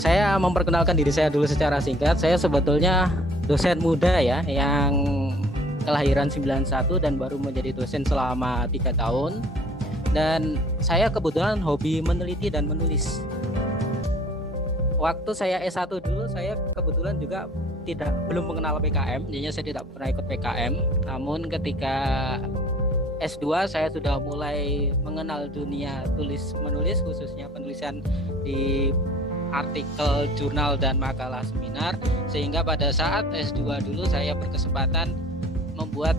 Saya memperkenalkan diri saya dulu secara singkat. Saya sebetulnya dosen muda ya, yang kelahiran 91 dan baru menjadi dosen selama 3 tahun. Dan saya kebetulan hobi meneliti dan menulis. Waktu saya S1 dulu, saya kebetulan juga belum mengenal PKM, jadinya saya tidak pernah ikut PKM. Namun ketika S2 saya sudah mulai mengenal dunia tulis menulis, khususnya penulisan di artikel, jurnal, dan makalah seminar. Sehingga pada saat S2 dulu saya berkesempatan membuat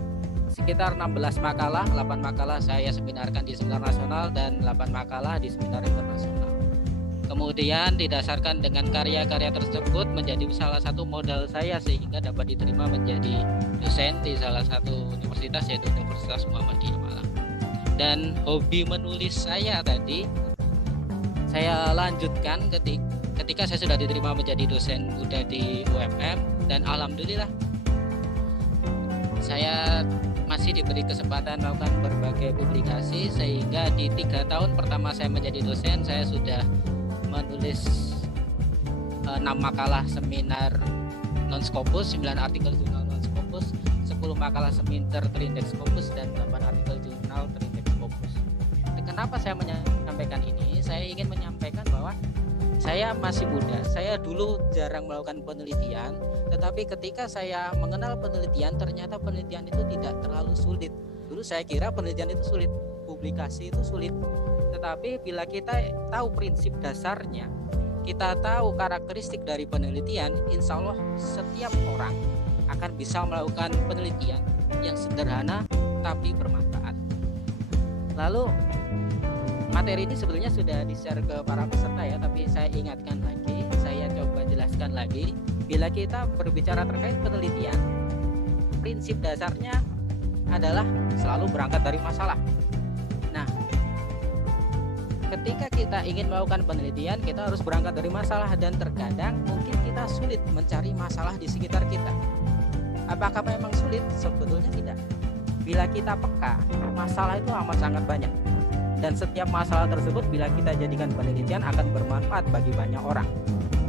sekitar 16 makalah, 8 makalah saya seminarkan di seminar nasional dan 8 makalah di seminar internasional. Kemudian didasarkan dengan karya-karya tersebut menjadi salah satu modal saya sehingga dapat diterima menjadi dosen di salah satu universitas, yaitu Universitas Muhammadiyah Malang. Dan hobi menulis saya tadi saya lanjutkan ketika saya sudah diterima menjadi dosen muda di UMM, dan alhamdulillah saya masih diberi kesempatan melakukan berbagai publikasi, sehingga di 3 tahun pertama saya menjadi dosen saya sudah menulis 6 makalah seminar non-Scopus, 9 artikel jurnal non-Scopus, 10 makalah seminar terindeks Scopus, dan 8 artikel jurnal terindeks Scopus. Kenapa saya menyampaikan ini? Saya ingin menyampaikan bahwa saya masih muda. Saya dulu jarang melakukan penelitian, tetapi ketika saya mengenal penelitian, ternyata penelitian itu tidak terlalu sulit. Dulu saya kira penelitian itu sulit, publikasi itu sulit. Tetapi bila kita tahu prinsip dasarnya, kita tahu karakteristik dari penelitian, insya Allah setiap orang akan bisa melakukan penelitian yang sederhana tapi bermanfaat. Lalu materi ini sebetulnya sudah di-share ke para peserta ya, tapi saya ingatkan lagi, saya coba jelaskan lagi. Bila kita berbicara terkait penelitian, prinsip dasarnya adalah selalu berangkat dari masalah. Nah, ketika kita ingin melakukan penelitian, kita harus berangkat dari masalah, dan terkadang mungkin kita sulit mencari masalah di sekitar kita. Apakah memang sulit? Sebetulnya tidak. Bila kita peka, masalah itu amat sangat banyak. Dan setiap masalah tersebut bila kita jadikan penelitian akan bermanfaat bagi banyak orang.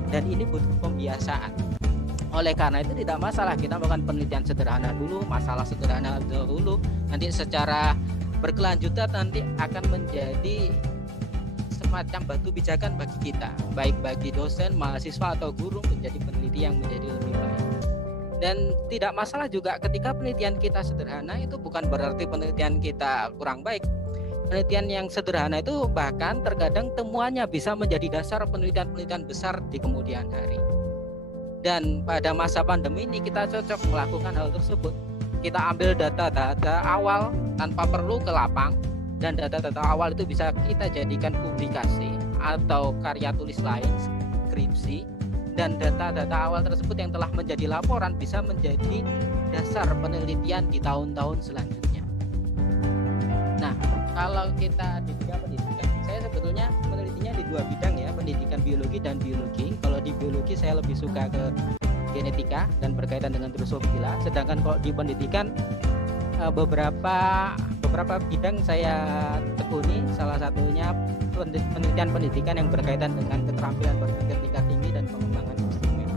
Dan ini butuh pembiasaan. Oleh karena itu tidak masalah kita melakukan penelitian sederhana dulu, masalah sederhana dulu. Nanti secara berkelanjutan nanti akan menjadi semacam batu pijakan bagi kita, baik bagi dosen, mahasiswa, atau guru, menjadi peneliti yang menjadi lebih baik. Dan tidak masalah juga ketika penelitian kita sederhana, itu bukan berarti penelitian kita kurang baik. Penelitian yang sederhana itu bahkan terkadang temuannya bisa menjadi dasar penelitian-penelitian besar di kemudian hari. Dan pada masa pandemi ini kita cocok melakukan hal tersebut. Kita ambil data-data awal tanpa perlu ke lapang, dan data-data awal itu bisa kita jadikan publikasi atau karya tulis lain, skripsi, dan data-data awal tersebut yang telah menjadi laporan bisa menjadi dasar penelitian di tahun-tahun selanjutnya. Nah, kalau kita di bidang pendidikan, saya sebetulnya menelitinya di 2 bidang ya, pendidikan biologi dan biologi. Kalau di biologi saya lebih suka ke genetika dan berkaitan dengan drosofila. Sedangkan kalau di pendidikan beberapa bidang saya tekuni, salah satunya penelitian pendidikan yang berkaitan dengan keterampilan berpikir tingkat tinggi dan pengembangan instrumen.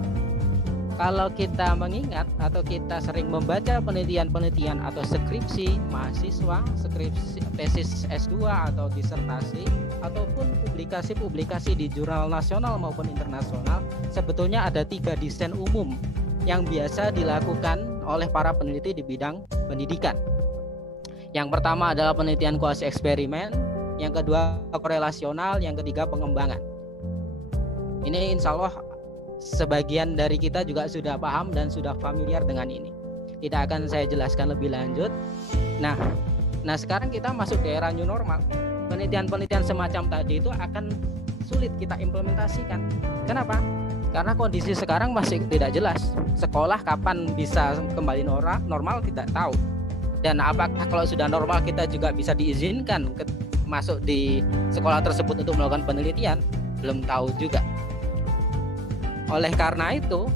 Kalau kita mengingat atau kita sering membaca penelitian-penelitian atau skripsi mahasiswa, skripsi tesis S2 atau disertasi, ataupun publikasi-publikasi di jurnal nasional maupun internasional, sebetulnya ada 3 desain umum yang biasa dilakukan oleh para peneliti di bidang pendidikan. Yang pertama adalah penelitian kuasi eksperimen, yang kedua korelasional, yang ketiga pengembangan. Ini insya Allah sebagian dari kita juga sudah paham dan sudah familiar dengan ini. Tidak akan saya jelaskan lebih lanjut. Nah sekarang kita masuk ke era new normal. Penelitian-penelitian semacam tadi itu akan sulit kita implementasikan. Kenapa? Karena kondisi sekarang masih tidak jelas. Sekolah kapan bisa kembali normal tidak tahu. Dan apakah kalau sudah normal kita juga bisa diizinkan masuk di sekolah tersebut untuk melakukan penelitian? Belum tahu juga. Oleh karena itu,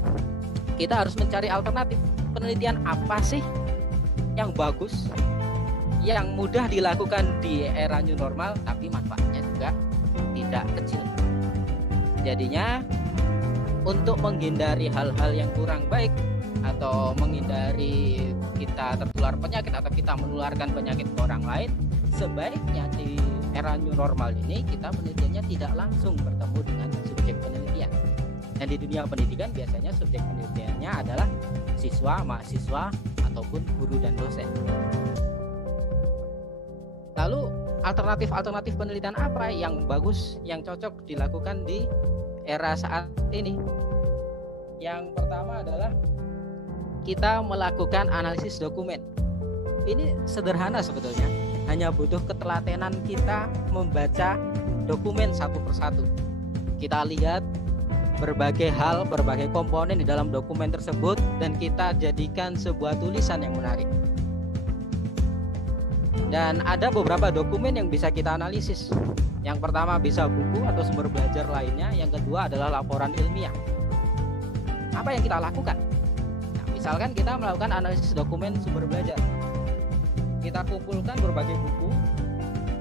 kita harus mencari alternatif. Penelitian apa sih yang bagus, yang mudah dilakukan di era new normal, tapi manfaatnya juga tidak kecil. Jadinya untuk menghindari hal-hal yang kurang baik atau menghindari kita tertular penyakit atau kita menularkan penyakit ke orang lain, sebaiknya di era new normal ini kita penelitiannya tidak langsung bertemu dengan subjek penelitian. Dan di dunia pendidikan biasanya subjek penelitiannya adalah siswa, mahasiswa, ataupun guru dan dosen. Lalu alternatif penelitian apa yang bagus, yang cocok dilakukan di era saat ini? Yang pertama adalah kita melakukan analisis dokumen. Ini sederhana sebetulnya, hanya butuh ketelatenan kita membaca dokumen satu persatu. Kita lihat berbagai hal, berbagai komponen di dalam dokumen tersebut dan kita jadikan sebuah tulisan yang menarik. Dan ada beberapa dokumen yang bisa kita analisis. Yang pertama bisa buku atau sumber belajar lainnya, yang kedua adalah laporan ilmiah. Apa yang kita lakukan? Nah, misalkan kita melakukan analisis dokumen sumber belajar. Kita kumpulkan berbagai buku.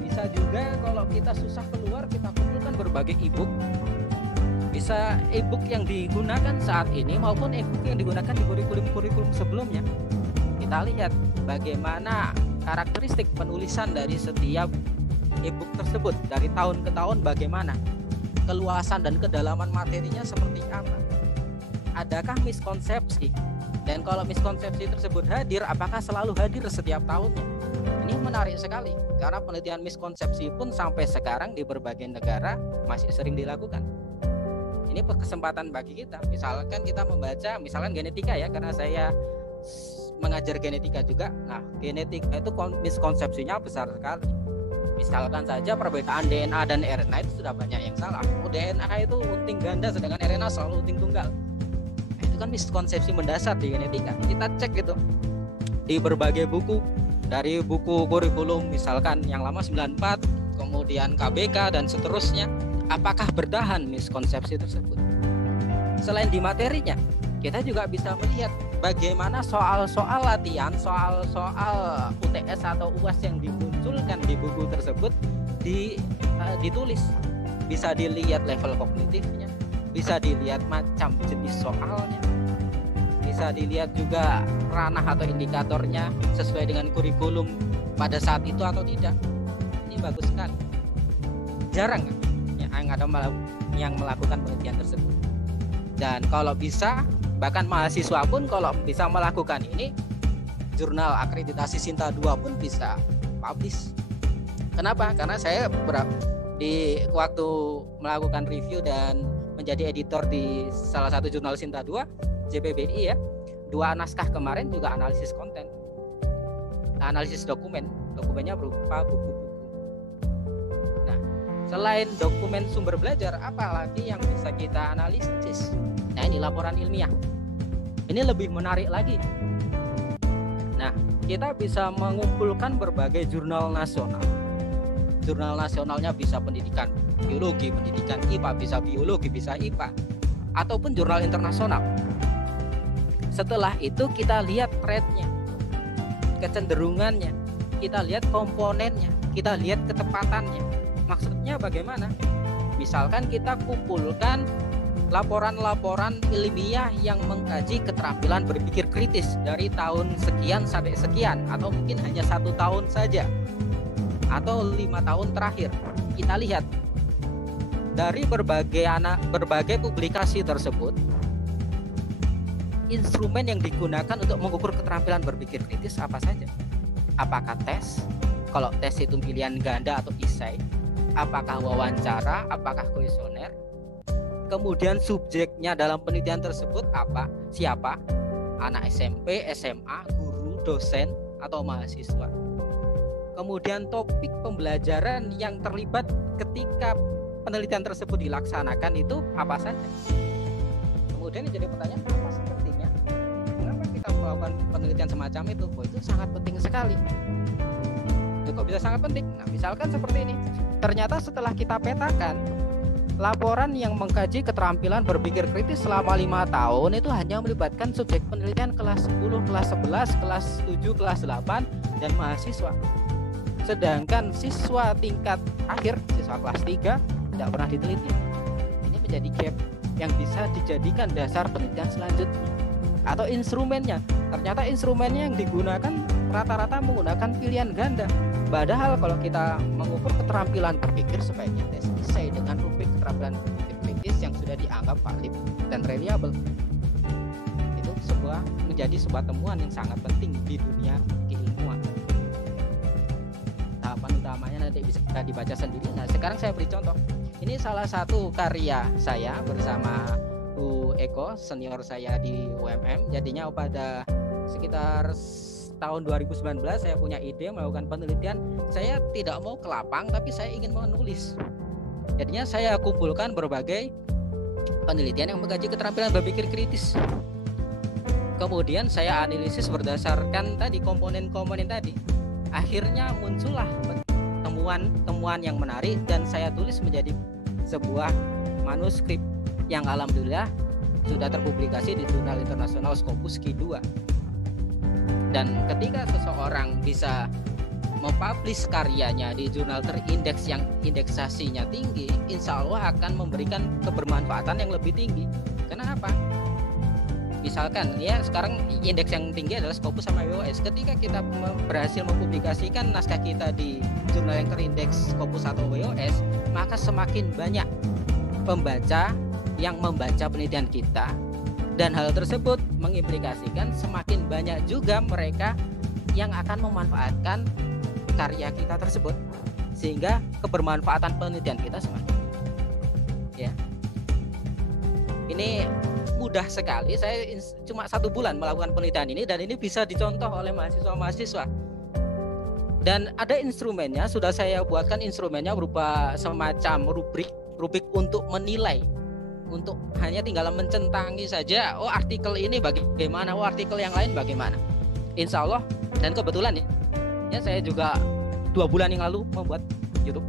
Bisa juga kalau kita susah keluar, kita kumpulkan berbagai e-book. Bisa e-book yang digunakan saat ini maupun e-book yang digunakan di kurikulum sebelumnya. Kita lihat bagaimana karakteristik penulisan dari setiap e-book tersebut dari tahun ke tahun, bagaimana keluasan dan kedalaman materinya seperti apa. Adakah miskonsepsi? Dan kalau miskonsepsi tersebut hadir, apakah selalu hadir setiap tahunnya? Ini menarik sekali karena penelitian miskonsepsi pun sampai sekarang di berbagai negara masih sering dilakukan. Ini kesempatan bagi kita. Misalkan kita membaca, misalkan genetika ya, karena saya mengajar genetika juga. Nah, genetika itu miskonsepsinya besar sekali. Misalkan saja perbedaan DNA dan RNA itu sudah banyak yang salah. DNA itu unting ganda sedangkan RNA selalu unting tunggal. Nah, itu kan miskonsepsi mendasar di genetika. Kita cek gitu di berbagai buku, dari buku kurikulum misalkan yang lama 94, kemudian KBK dan seterusnya. Apakah bertahan miskonsepsi tersebut? Selain di materinya, kita juga bisa melihat bagaimana soal-soal latihan, soal-soal UTS atau UAS yang dimunculkan di buku tersebut ditulis. Bisa dilihat level kognitifnya, bisa dilihat macam jenis soalnya, bisa dilihat juga ranah atau indikatornya sesuai dengan kurikulum pada saat itu atau tidak. Ini bagus sekali. Jarang yang melakukan penelitian tersebut. Dan kalau bisa, bahkan mahasiswa pun kalau bisa melakukan ini, jurnal akreditasi Sinta 2 pun bisa publish. Kenapa? Karena saya di waktu melakukan review dan menjadi editor di salah satu jurnal Sinta 2, JPBI ya, 2 naskah kemarin juga analisis konten, analisis dokumennya berupa buku-buku. Selain dokumen sumber belajar, apalagi yang bisa kita analisis? Nah, ini laporan ilmiah. Ini lebih menarik lagi. Nah, kita bisa mengumpulkan berbagai jurnal nasional. Jurnal nasionalnya bisa pendidikan biologi, pendidikan IPA, bisa biologi, bisa IPA, ataupun jurnal internasional. Setelah itu kita lihat trendnya, kecenderungannya, kita lihat komponennya, kita lihat ketepatannya. Maksudnya bagaimana? Misalkan kita kumpulkan laporan-laporan ilmiah yang mengkaji keterampilan berpikir kritis dari tahun sekian sampai sekian, atau mungkin hanya 1 tahun saja, atau 5 tahun terakhir. Kita lihat dari berbagai publikasi tersebut, instrumen yang digunakan untuk mengukur keterampilan berpikir kritis apa saja? Apakah tes? Kalau tes itu pilihan ganda atau esai? Apakah wawancara, apakah kuesioner? Kemudian subjeknya dalam penelitian tersebut apa? Siapa? Anak SMP, SMA, guru, dosen, atau mahasiswa. Kemudian topik pembelajaran yang terlibat ketika penelitian tersebut dilaksanakan itu apa saja? Kemudian jadi pertanyaan, apa sih pentingnya? Kenapa kita melakukan penelitian semacam itu? Oh, itu sangat penting sekali. Kok bisa sangat penting? Nah, misalkan seperti ini. Ternyata setelah kita petakan, laporan yang mengkaji keterampilan berpikir kritis selama 5 tahun itu hanya melibatkan subjek penelitian kelas 10, kelas 11, kelas 7, kelas 8, dan mahasiswa. Sedangkan siswa tingkat akhir, siswa kelas 3 tidak pernah diteliti. Ini menjadi gap. yang bisa dijadikan dasar penelitian selanjutnya atau instrumennya. Ternyata instrumennya yang digunakan rata-rata menggunakan pilihan ganda. Padahal kalau kita mengukur keterampilan berpikir sebaiknya sesuai dengan rubrik keterampilan berpikir kritis yang sudah dianggap valid dan reliable. Itu menjadi sebuah temuan yang sangat penting di dunia keilmuan. Tahapan utamanya nanti bisa dibaca sendiri. Nah, sekarang saya beri contoh. Ini salah satu karya saya bersama Bu Eko, senior saya di UMM. Jadinya pada sekitar tahun 2019 saya punya ide melakukan penelitian. Saya tidak mau ke lapang, tapi saya ingin menulis. Jadinya saya kumpulkan berbagai penelitian yang mengkaji keterampilan berpikir kritis. Kemudian saya analisis berdasarkan tadi komponen-komponen tadi. Akhirnya muncullah temuan yang menarik dan saya tulis menjadi sebuah manuskrip yang alhamdulillah sudah terpublikasi di jurnal internasional Scopus Q2. Dan ketika seseorang bisa mempublish karyanya di jurnal terindeks yang indeksasinya tinggi, insya Allah akan memberikan kebermanfaatan yang lebih tinggi. Kenapa? Misalkan ya sekarang indeks yang tinggi adalah Scopus sama WOS. Ketika kita berhasil mempublikasikan naskah kita di jurnal yang terindeks Scopus atau WOS, maka semakin banyak pembaca yang membaca penelitian kita, dan hal tersebut mengimplikasikan semakin banyak juga mereka yang akan memanfaatkan karya kita tersebut, sehingga kebermanfaatan penelitian kita semakin ya. Ini mudah sekali. Saya cuma 1 bulan melakukan penelitian ini dan ini bisa dicontoh oleh mahasiswa-mahasiswa. Dan ada instrumennya, sudah saya buatkan instrumennya berupa semacam rubrik untuk menilai. Untuk hanya tinggal mencentangi saja, oh artikel ini bagaimana, oh artikel yang lain bagaimana. Insya Allah, dan kebetulan ya saya juga 2 bulan yang lalu membuat YouTube.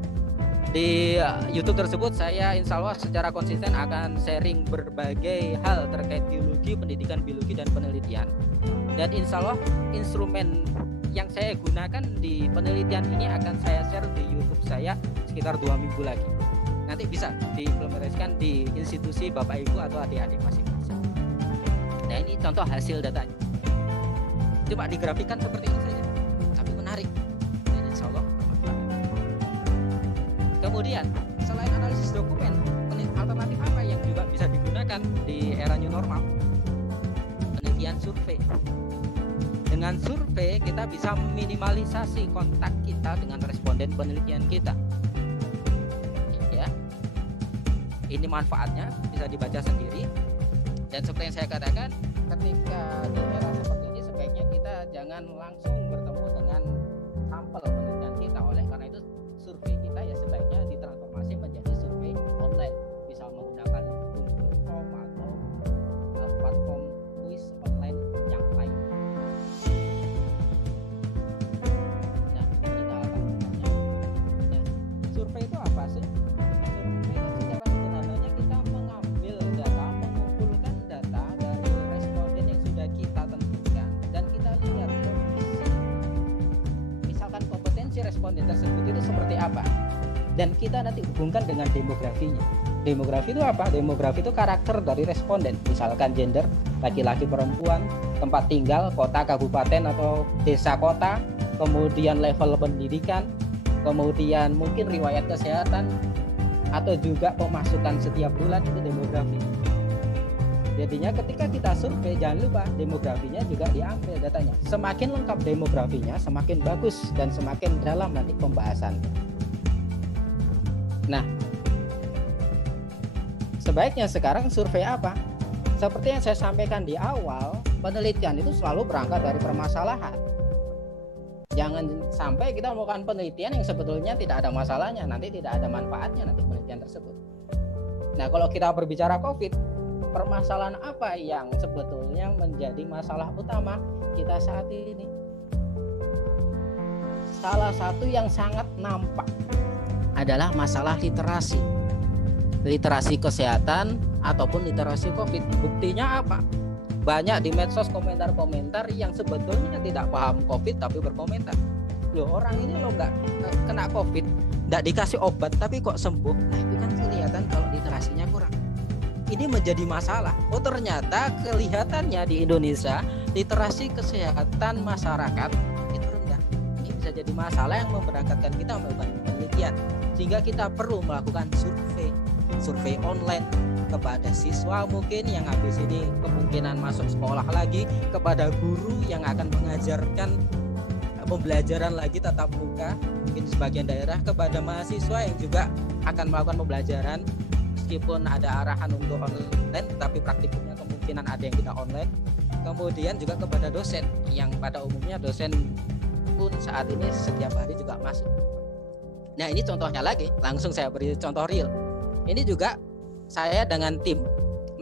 Di YouTube tersebut saya insya Allah secara konsisten akan sharing berbagai hal terkait biologi, pendidikan biologi dan penelitian. Dan insya Allah instrumen yang saya gunakan di penelitian ini akan saya share di YouTube saya sekitar 2 minggu lagi. Nanti bisa diimplementasikan di institusi Bapak Ibu atau adik-adik masing-masing. Nah, ini contoh hasil datanya. Cuma digrafikan seperti ini saja, tapi menarik. Dan insya Allah bermanfaat. Kemudian selain analisis dokumen, alternatif apa yang juga bisa digunakan di era new normal? Penelitian survei. Dengan survei kita bisa meminimalisasi kontak kita dengan responden penelitian kita. Ya, ini manfaatnya bisa dibaca sendiri. Dan seperti yang saya katakan, ketika di era seperti ini sebaiknya kita jangan langsung bertemu dengan sampel penelitian kita. Oleh karena itu survei kita ya sebaiknya ditransformasi menjadi survei online, bisa menggunakan Google Form atau platform quiz online yang lain. Nah, kita akan bertanya, nah, survei itu apa sih? Survei itu secara sederhananya kita mengambil data, mengumpulkan data dari responden yang sudah kita tentukan dan kita lihat kondisi, misalkan kompetensi responden tersebut itu seperti apa, dan kita nanti hubungkan dengan demografinya. Demografi itu apa? Demografi itu karakter dari responden, misalkan gender, laki-laki perempuan, tempat tinggal, kota, kabupaten atau desa kota, kemudian level pendidikan, kemudian mungkin riwayat kesehatan, atau juga pemasukan setiap bulan, itu demografi. Jadinya ketika kita survei, jangan lupa demografinya juga diambil datanya. Semakin lengkap demografinya, semakin bagus dan semakin dalam nanti pembahasannya. Nah, sebaiknya sekarang survei apa? Seperti yang saya sampaikan di awal, penelitian itu selalu berangkat dari permasalahan. Jangan sampai kita melakukan penelitian yang sebetulnya tidak ada masalahnya, nanti tidak ada manfaatnya nanti penelitian tersebut. Nah, kalau kita berbicara COVID, permasalahan apa yang sebetulnya menjadi masalah utama kita saat ini? Salah satu yang sangat nampak adalah masalah literasi kesehatan ataupun literasi COVID. Buktinya apa? Banyak di medsos komentar-komentar yang sebetulnya tidak paham COVID tapi berkomentar, loh orang ini lo nggak kena COVID, nggak dikasih obat tapi kok sembuh. Nah itu kan kelihatan kalau literasinya kurang. Ini ini menjadi masalah. Oh ternyata kelihatannya di Indonesia literasi kesehatan masyarakat itu rendah. Ini bisa jadi masalah yang memberangkatkan kita melakukan penelitian, sehingga kita perlu melakukan survei online kepada siswa mungkin yang habis ini kemungkinan masuk sekolah lagi, kepada guru yang akan mengajarkan pembelajaran lagi tatap muka mungkin di sebagian daerah, kepada mahasiswa yang juga akan melakukan pembelajaran meskipun ada arahan untuk online tapi praktikumnya kemungkinan ada yang tidak online. Kemudian juga kepada dosen yang pada umumnya dosen pun saat ini setiap hari juga masuk. Nah ini contohnya lagi, langsung saya beri contoh real. Ini juga saya dengan tim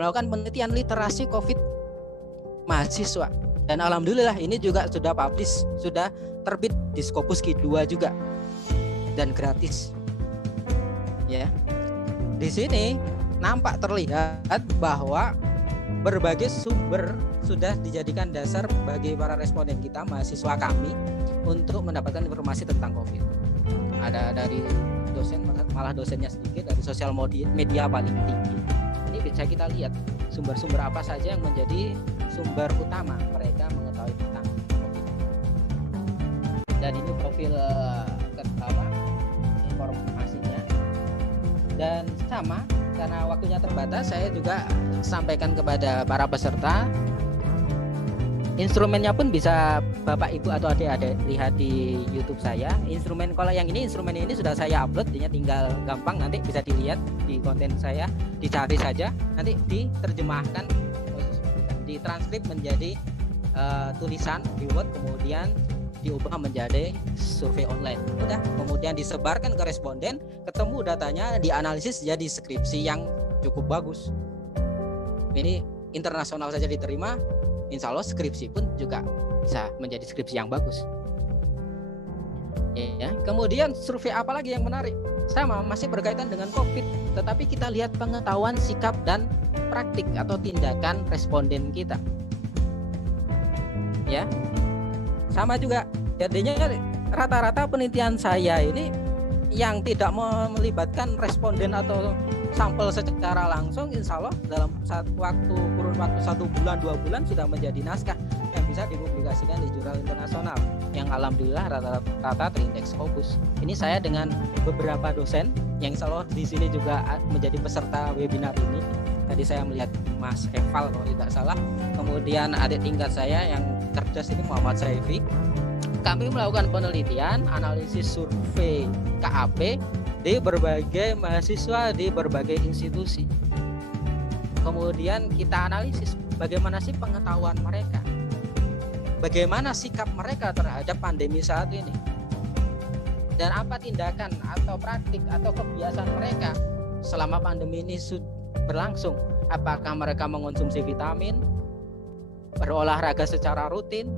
melakukan penelitian literasi COVID mahasiswa, dan alhamdulillah ini juga sudah publish, sudah terbit di Scopus Q2 juga dan gratis. Ya, di sini nampak terlihat bahwa berbagai sumber sudah dijadikan dasar bagi para responden kita, mahasiswa kami, untuk mendapatkan informasi tentang COVID. Ada dari dosen, malah dosennya sedikit, dari sosial media paling tinggi. Ini bisa kita lihat sumber-sumber apa saja yang menjadi sumber utama mereka mengetahui tentang COVID. Dan ini profil informasinya. Dan sama, karena waktunya terbatas, saya juga sampaikan kepada para peserta. Instrumennya pun bisa Bapak Ibu atau adik-adik lihat di YouTube saya. Instrumen ini sudah saya upload, dia tinggal gampang nanti bisa dilihat di konten saya, dicari saja, nanti diterjemahkan, ditranskrip menjadi tulisan di Word, kemudian diubah menjadi survei online. Udah, kemudian disebarkan ke responden, ketemu datanya, dianalisis jadi skripsi yang cukup bagus. Ini internasional saja diterima. Insya Allah skripsi pun juga bisa menjadi skripsi yang bagus. Ya, kemudian survei apa lagi yang menarik? Sama, masih berkaitan dengan COVID, tetapi kita lihat pengetahuan, sikap, dan praktik atau tindakan responden kita. Ya, sama juga. Jadinya rata-rata penelitian saya ini yang tidak melibatkan responden atau sampel secara langsung, insya Allah dalam kurun waktu 1 bulan 2 bulan sudah menjadi naskah yang bisa dipublikasikan di jurnal internasional yang alhamdulillah rata-rata terindeks Scopus. Ini saya dengan beberapa dosen yang insya Allah di sini juga menjadi peserta webinar ini. Tadi saya melihat Mas Eval kalau tidak salah, kemudian adik tingkat saya yang cerdas ini Muhammad Saifi. Kami melakukan penelitian, analisis survei KAP di berbagai mahasiswa di berbagai institusi. Kemudian kita analisis bagaimana sih pengetahuan mereka, bagaimana sikap mereka terhadap pandemi saat ini, dan apa tindakan atau praktik atau kebiasaan mereka selama pandemi ini berlangsung. Apakah mereka mengonsumsi vitamin, berolahraga secara rutin,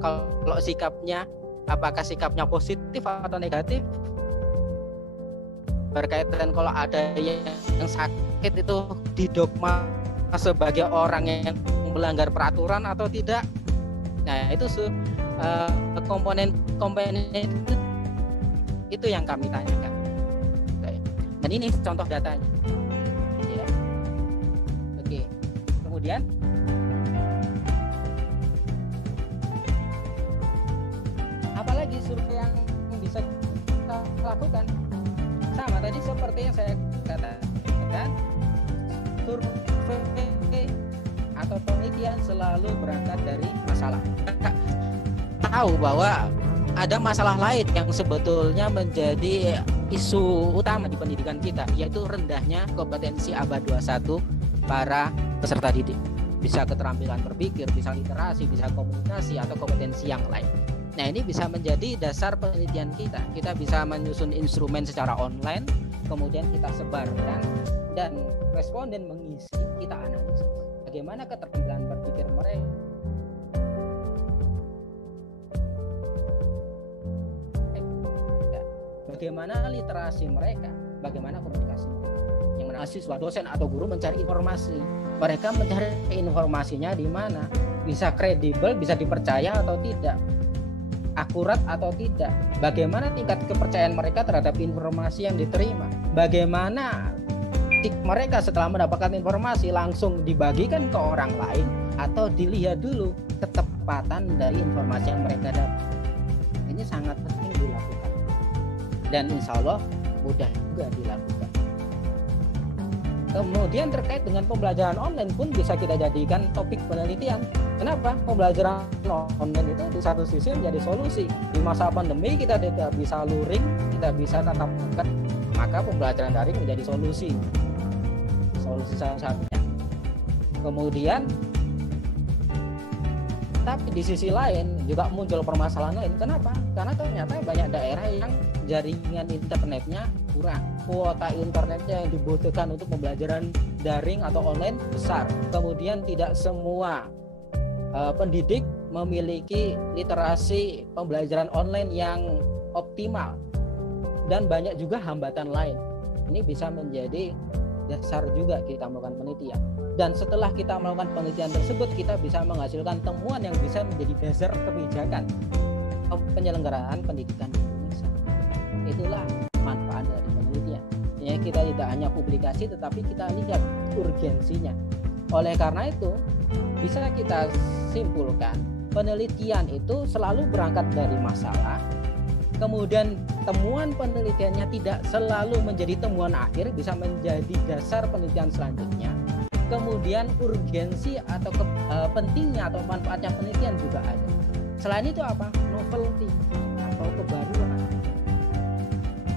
kalau sikapnya, apakah sikapnya positif atau negatif, berkaitan kalau ada yang sakit itu didogma sebagai orang yang melanggar peraturan atau tidak. Nah itu komponen itu yang kami tanyakan. Dan ini contoh datanya. Ya. Oke. Kemudian apalagi survei yang bisa kita lakukan? Sama tadi seperti yang saya katakan, survei atau penelitian selalu berangkat dari masalah. Tahu bahwa ada masalah lain yang sebetulnya menjadi isu utama di pendidikan kita, yaitu rendahnya kompetensi abad 21 para peserta didik. Bisa keterampilan berpikir, bisa literasi, bisa komunikasi, atau kompetensi yang lain. Nah ini bisa menjadi dasar penelitian kita. Kita bisa menyusun instrumen secara online, kemudian kita sebarkan, dan responden mengisi, kita analisis bagaimana keterampilan berpikir mereka, bagaimana literasi mereka, bagaimana komunikasi mereka. Yang mana siswa, dosen atau guru mencari informasi, mereka mencari informasinya di mana, bisa kredibel, bisa dipercaya atau tidak, akurat atau tidak, bagaimana tingkat kepercayaan mereka terhadap informasi yang diterima, bagaimana taktik mereka setelah mendapatkan informasi langsung dibagikan ke orang lain atau dilihat dulu ketepatan dari informasi yang mereka dapat. Ini sangat penting dilakukan dan insya Allah mudah juga dilakukan. Kemudian terkait dengan pembelajaran online pun bisa kita jadikan topik penelitian. Kenapa? Pembelajaran online itu di satu sisi menjadi solusi. Di masa pandemi kita tidak bisa luring, tidak bisa tatap muka, maka pembelajaran daring menjadi solusi salah satunya. Kemudian tapi di sisi lain juga muncul permasalahan lain. Kenapa? Karena ternyata banyak daerah yang jaringan internetnya kurang, kuota internetnya yang dibutuhkan untuk pembelajaran daring atau online besar. Kemudian tidak semua pendidik memiliki literasi pembelajaran online yang optimal dan banyak juga hambatan lain. Ini bisa menjadi dasar juga kita melakukan penelitian. Dan setelah kita melakukan penelitian tersebut, kita bisa menghasilkan temuan yang bisa menjadi dasar kebijakan penyelenggaraan pendidikan di Indonesia. Itulah manfaat dari penelitian. Ya, kita tidak hanya publikasi, tetapi kita lihat urgensinya. Oleh karena itu, bisa kita simpulkan, penelitian itu selalu berangkat dari masalah. Kemudian temuan penelitiannya tidak selalu menjadi temuan akhir, bisa menjadi dasar penelitian selanjutnya. Kemudian urgensi atau pentingnya atau manfaatnya penelitian juga ada. Selain itu apa? Novelty atau kebaruan.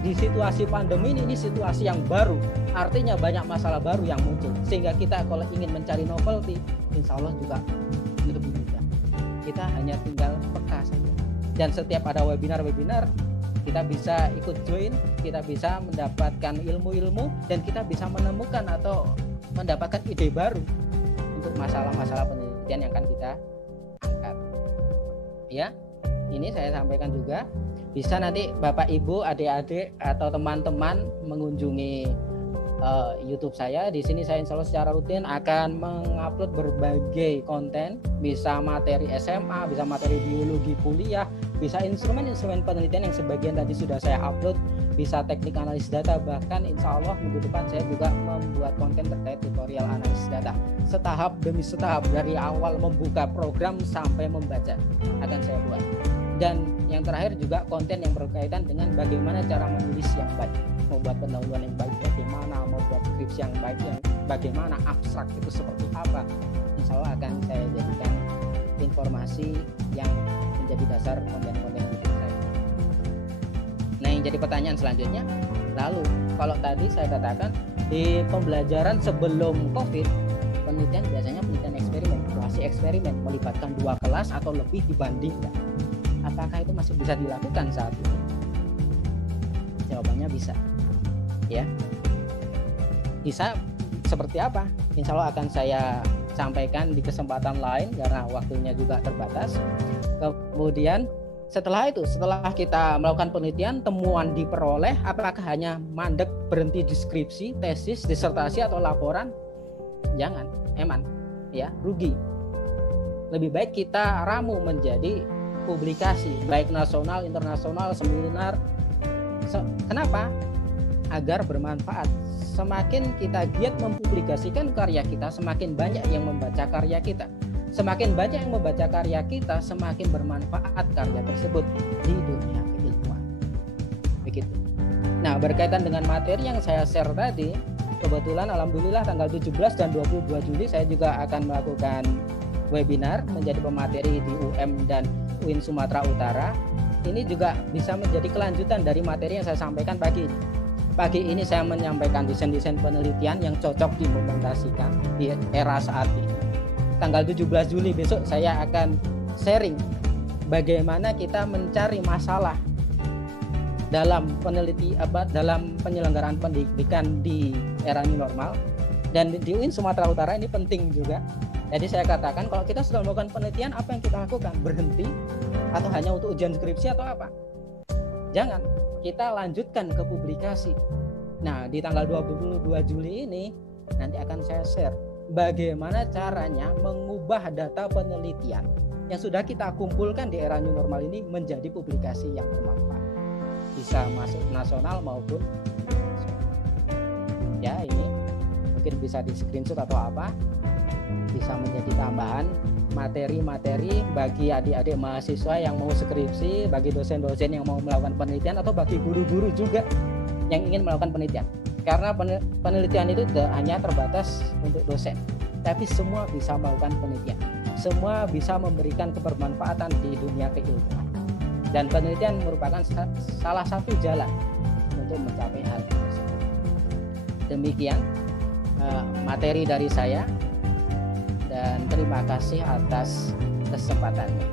Di situasi pandemi ini situasi yang baru, artinya banyak masalah baru yang muncul. Sehingga kita kalau ingin mencari novelty, insya Allah juga lebih mudah. Kita hanya tinggal peka saja. Dan setiap ada webinar-webinar, kita bisa ikut join, kita bisa mendapatkan ilmu-ilmu, dan kita bisa menemukan atau mendapatkan ide baru untuk masalah-masalah penelitian yang akan kita angkat. Ya, ini saya sampaikan juga. Bisa nanti Bapak Ibu, adik-adik atau teman-teman mengunjungi YouTube saya. Di sini saya insya Allah secara rutin akan mengupload berbagai konten, bisa materi SMA, bisa materi biologi kuliah, bisa instrumen-instrumen penelitian yang sebagian tadi sudah saya upload, bisa teknik analisis data, bahkan insya Allah minggu depan saya juga membuat konten terkait tutorial analisis data. Setahap demi setahap dari awal membuka program sampai membaca akan saya buat. Dan yang terakhir juga konten yang berkaitan dengan bagaimana cara menulis yang baik, membuat pendahuluan yang baik bagaimana, membuat skripsi yang baik, yang bagaimana, abstrak itu seperti apa. Insya Allah akan saya jadikan informasi yang menjadi dasar konten-konten YouTube saya. Nah, yang jadi pertanyaan selanjutnya, lalu kalau tadi saya katakan di pembelajaran sebelum COVID, penelitian biasanya penelitian eksperimen, situasi eksperimen melibatkan 2 kelas atau lebih dibandingkan. Apakah itu masih bisa dilakukan saat ini? Jawabannya bisa. Ya. Bisa seperti apa? Insya Allah akan saya sampaikan di kesempatan lain karena waktunya juga terbatas. Kemudian setelah kita melakukan penelitian, temuan diperoleh, apakah hanya mandek berhenti di skripsi, tesis, disertasi atau laporan? Jangan, ya, rugi. Lebih baik kita ramu menjadi publikasi baik nasional, internasional, seminar. Kenapa? Agar bermanfaat. Semakin kita giat mempublikasikan karya kita, semakin banyak yang membaca karya kita. Semakin banyak yang membaca karya kita, semakin bermanfaat karya tersebut di dunia keilmuan. Begitu. Nah, berkaitan dengan materi yang saya share tadi, kebetulan alhamdulillah tanggal 17 dan 22 Juli saya juga akan melakukan webinar menjadi pemateri di UM dan UIN Sumatera Utara. Ini juga bisa menjadi kelanjutan dari materi yang saya sampaikan pagi ini. Pagi ini saya menyampaikan desain-desain penelitian yang cocok diimplementasikan di era saat ini. Tanggal 17 Juli besok saya akan sharing bagaimana kita mencari masalah dalam dalam penyelenggaraan pendidikan di era new normal. Dan di UIN Sumatera Utara ini penting juga. Jadi saya katakan kalau kita sudah melakukan penelitian, apa yang kita lakukan? Berhenti atau hanya untuk ujian skripsi atau apa? Jangan, kita lanjutkan ke publikasi. Nah, di tanggal 22 Juli ini nanti akan saya share bagaimana caranya mengubah data penelitian yang sudah kita kumpulkan di era new normal ini menjadi publikasi yang bermanfaat. Bisa masuk nasional maupun internasional. Ya, ini mungkin bisa di screenshot atau apa, bisa menjadi tambahan materi-materi bagi adik-adik mahasiswa yang mau skripsi, bagi dosen-dosen yang mau melakukan penelitian, atau bagi guru-guru juga yang ingin melakukan penelitian. Karena penelitian itu tidak hanya terbatas untuk dosen, tapi semua bisa melakukan penelitian. Semua bisa memberikan kebermanfaatan di dunia keilmuan. Dan penelitian merupakan salah satu jalan untuk mencapai hal tersebut. Demikian materi dari saya, dan terima kasih atas kesempatannya.